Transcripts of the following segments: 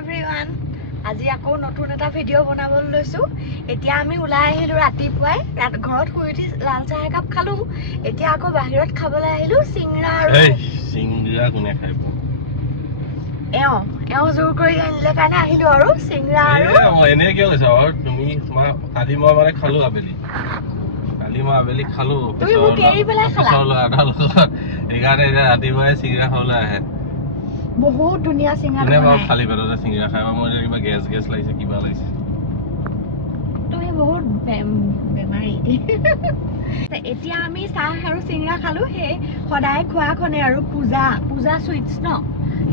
everyone. আজি আকৌ নতুন এটা ভিডিও বনাবলৈ লৈছো। এতিয়া আমি ওলাই আহিলো ৰাতিপুৱাই ঘৰত শুই উঠি লাল চাহ একাপ খালো। এতিয়া আকৌ বাহিৰত খাবলৈ আহিলো সিংৰা আৰু সিংৰা কোনে খাইব এও জোৰ কৰি আনিলে কাৰণে আহিলো আৰু সিংৰা আৰু এনে কিয় কৈছা আৰু তুমি তোমাৰ কালি মই মানে খালো আবেলি খালো তুমি মোক এৰি পেলাই খালা সেইকাৰণে এতিয়া ৰাতিপুৱাই সিংৰা খাবলৈ আহে বহুত ধুনীয়া সিংৰা বনাই খালি পেটতে সিংৰা খাই মই কিবা গেছ লাগিছে কিবা লাগিছে তুমি বহুত বেমাৰী এতিয়া আমি চাহ আৰু সিংৰা খালো হে সদায় খোৱাখনে আৰু পূজা সুইটস ন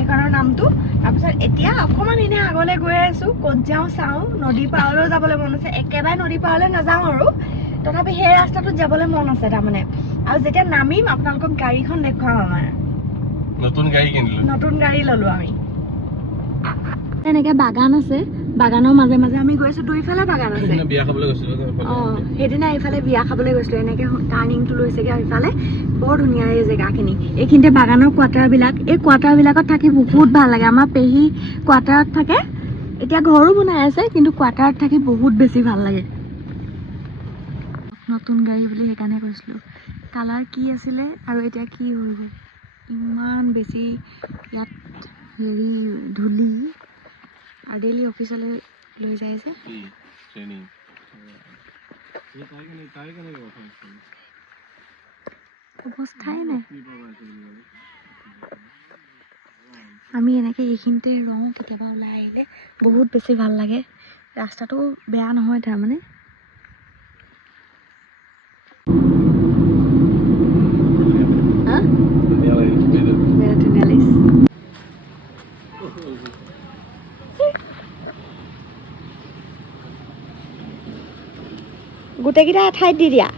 এখনৰ নামটো তাৰপিছত এতিয়া অকমান এনে আগলৈ গৈ আছো ক'ত যাওঁ চাওঁ নদী পাৰলৈ যাবলৈ মন আছে একেবাৰে নদী পাৰলৈ নাযাওঁ আৰু তথাপি সেই ৰাস্তাটোত যাবলৈ মন আছে তাৰমানে আৰু যেতিয়া নামিম আপোনালোকক গাড়ীখন দেখুৱাম আমাৰ নতুন গাড়ী ললো আমি এনেকে বাগান আছে বাগানৰ মাজে মাজে আমি গৈছো দুইফালে বাগান আছে বিয়া খাবলৈ গৈছিলো সেইদিনা এইফালে বিয়া খাবলৈ গৈছিলো এনেকে টাৰ্ণিংটো লৈছেগে এইফালে বৰ ধুনীয়া এই জেগাখিনি এইখিনিতে বাগানৰ কোৱাৰ্টাৰবিলাক এই কোৱাৰ্টাৰবিলাকত থাকি বহুত ভাল লাগে আমাৰ পেহী কোৱাৰ্টাৰত থাকে এতিয়া ঘৰো বনাই আছে কিন্তু কোৱাৰ্টাৰত থাকি বহুত বেছি ভাল লাগে নতুন গাড়ী বুলি সেইকাৰণে কৈছিলো কালাৰ কি আছিলে আৰু এতিয়া কি হৈ গ'ল ইমান বেছি ইয়াত হেৰি ধূলি আৰু ডেইলি অফিচলৈ লৈ যায় যে অৱস্থাই নাই আমি এনেকৈ এইখিনিতে ৰওঁ কেতিয়াবা ওলাই আহিলে বহুত বেছি ভাল লাগে ৰাস্তাটো বেয়া নহয় তাৰমানে গোটেইকেইটা ঠাইত দি দিয়া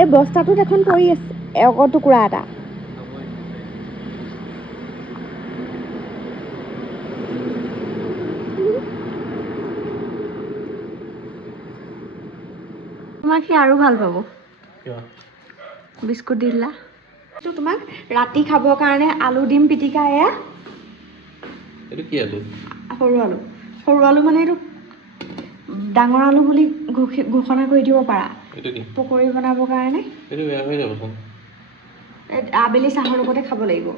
এই বস্তাটোত এখন পৰি আছে টুকুৰা এটা তোমাক সি আৰু ভাল পাব বিস্কুট দি দিলা তোমাক ৰাতি খাবৰ কাৰণে আলু ডিম পিটিকা এয়া এইটো কি আলু সৰু আলু মানে এইটো ডাঙৰ আলু বুলি ঘোষণা কৰি দিব পাৰা পকৰি বনাবৰ কাৰণে আবেলি চাহৰ লগতে খাব লাগিব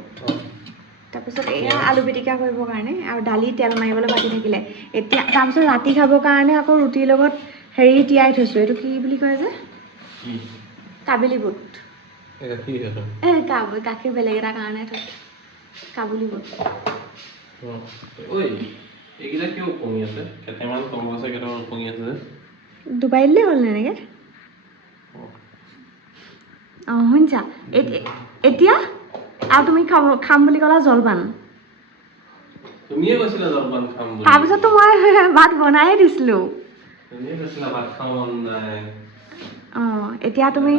তাৰপিছত এয়া আলু পিটিকা কৰিবৰ কাৰণে আৰু দালি তেল মাৰিবলৈ বাকী থাকিলে এতিয়া তাৰপিছত ৰাতি খাবৰ কাৰণে আকৌ ৰুটিৰ লগত হেৰি তিয়াই থৈছোঁ এইটো কি বুলি কয় যে কাবেলি বুট গাখীৰ বেলেগ এটা কাৰণে থৈছোঁ কাবুলি বুট ডুবাই দিলেই হ'ল এনেকৈ শুনিছা এতিয়া আৰু তুমি খাম বুলি ক'লা জলপান তাৰপিছততো মই ভাত বনায়ে দিছিলোঁ এতিয়া তুমি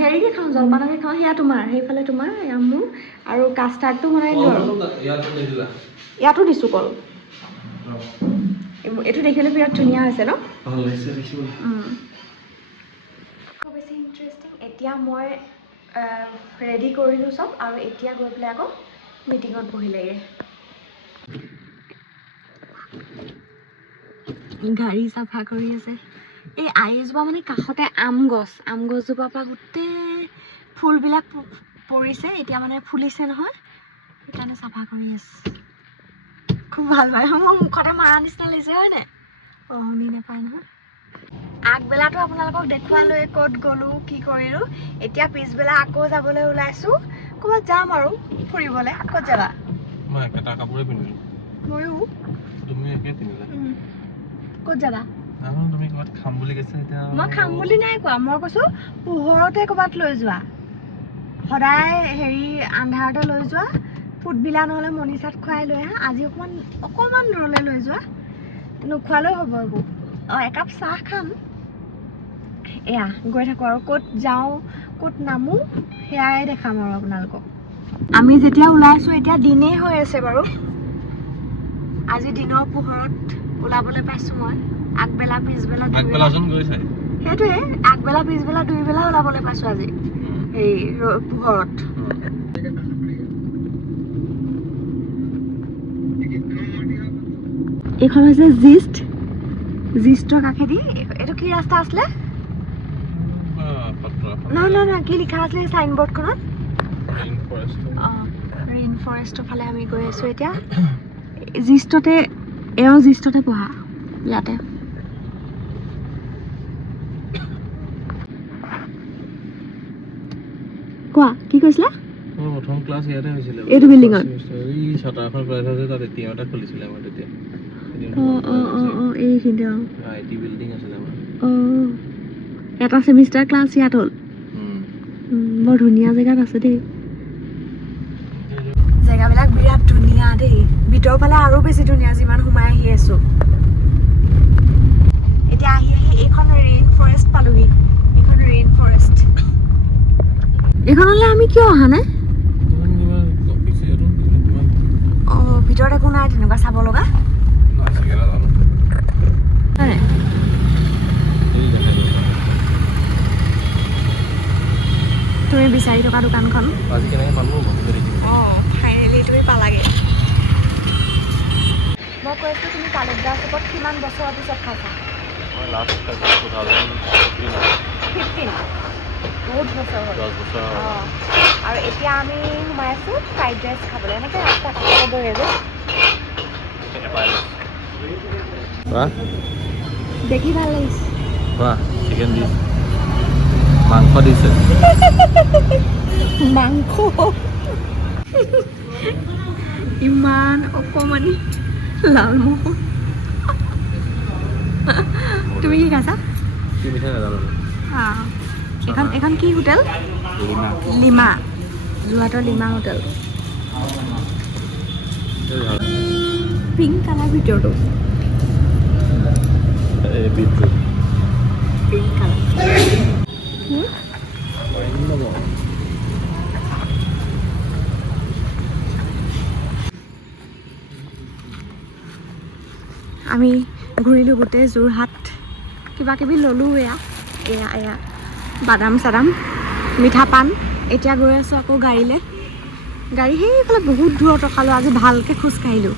হেৰিকে খাওঁ জলপানকে খাওঁ সেয়া তোমাৰ সেইফালে তোমাৰ এয়া মোৰ আৰু কাষ্টাৰ্ডটো বনাই দিলোঁ আৰু ইয়াতো দিছোঁ কল এইটো দেখিলে বিৰাট ধুনীয়া হৈছে ন বেছি ইণ্টাৰেষ্টিং এতিয়া মই ৰেডি কৰিলোঁ চব আৰু এতিয়া গৈ পেলাই আকৌ মিটিঙত বহিলেগৈ গাড়ী চাফা কৰি আছে এই আইজোপা মানে কাষতে আম গছজোপাৰ পৰা গোটেই ফুলবিলাক পৰিছে এতিয়া মানে ফুলিছে নহয় সেইকাৰণে চাফা কৰি আছে খুব ভাল পায় মোৰ মুখতে মাৰা নিচিনা লাগিছে হয় নাই শুনি নাপায় নহয় আগবেলাটো আপোনালোকক দেখুৱালোৱে ক'ত গ'লোঁ কি কৰিলোঁ এতিয়া পিছবেলা আকৌ যাবলৈ ওলাইছোঁ ক'ৰবাত যাম আৰু ফুৰিবলৈ ক'ত যাবা মই একেটা কাপোৰে পিন্ধিলোঁ ময়ো তুমি একে পিন্ধিলা ক'ত যাবা তুমি ক'ৰবাত খাম বুলি কৈছা এতিয়া মই খাম বুলি নাই কোৱা মই কৈছোঁ পোহৰতে ক'ৰবাত লৈ যোৱা সদায় হেৰি আন্ধাৰতে লৈ যোৱা ফুটবিলা নহ'লে মণিচাত খুৱাই লৈ আহা আজি অকণমান দূৰলৈ লৈ যোৱা নোখোৱালেও হ'ব এইবোৰ একাপ চাহ খাম এয়া গৈ থাকোঁ আৰু ক'ত যাওঁ ক'ত নামো সেয়াই দেখাম আৰু আপোনালোকক আমি যেতিয়া ওলাইছোঁ এতিয়া দিনেই হৈ আছে বাৰু আজি দিনৰ পোহৰত ওলাবলৈ পাইছোঁ মই আগবেলা পিছবেলা আগবেলাচোন গৈছে সেইটোৱে আগবেলা পিছবেলা দুইবেলা ওলাবলৈ পাইছো আজি এই পোহৰত এইখন হৈছে জিষ্টৰ কাষেদি এইটো কি ৰাস্তা আছিলে নহয় কি লিখা আছিলে চাইন বৰ্ডখনত ৰেইন ফৰেষ্টৰ ফালে আমি গৈ আছো এতিয়া জিষ্টতে পঢ়া ইয়াতে কোৱা কি কৈছিলা প্ৰথম ক্লাছ ইয়াতে হৈছিলে এইটো বিল্ডিঙত এই ছাতাৰখন প্ৰাইভেট আছে তাত এটিএম এটা খুলিছিলে আমাৰ তেতিয়া এইখিনিতে আইটি বিল্ডিং আছিলে আমাৰ এটা ছেমিষ্টাৰ ক্লাছ ইয়াত হ'ল বৰ ধুনীয়া জেগাত আছে দেই জেগাবিলাক বিৰাট ধুনীয়া দেই ভিতৰ ফালে আৰু বেছি ধুনীয়া যিমান সোমাই আহি আছো এতিয়া আহি এইখন ৰেইন ফৰেষ্ট পালোহি এইখন ৰেইন ফৰেষ্ট এইখনলৈ আমি কিয় অহা নাই ভিতৰত একো নাই তেনেকুৱা চাব লগা তুমি বিচাৰি থকা দোকানখন ফাইনেলি তুমি পালাগে মই কৈ আছো তুমি তালুকদাৰ চুকত কিমান বছৰৰ পিছত খাইছা 15 বহুত বছৰ হ'ল আৰু এতিয়া আমি সোমাই আছো ফ্ৰাইড ৰাইচ খাবলৈ এনেকৈ ৰাস্তা কাষতে বহি আছো দেখি ভাল লাগিছে চিকেন দিছে মাংস দিছে মাংস ইমান অকমানি লালমোহন তুমি কি খাইছা কি মিঠাই নাজানো এখন কি হোটেল লিমা যোৰহাটৰ লিমা হোটেল পিংক কালাৰ ভিতৰটো পিংক কালাৰ আমি ঘূৰিলোঁ গোটেই যোৰহাট কিবা কিবি ল'লোঁ এয়া বাদাম চাদাম মিঠা পাণ এতিয়া গৈ আছোঁ আকৌ গাড়ীলৈ গাড়ী সেইফালে বহুত দূৰত ৰখালোঁ আজি ভালকৈ খোজকাঢ়িলোঁ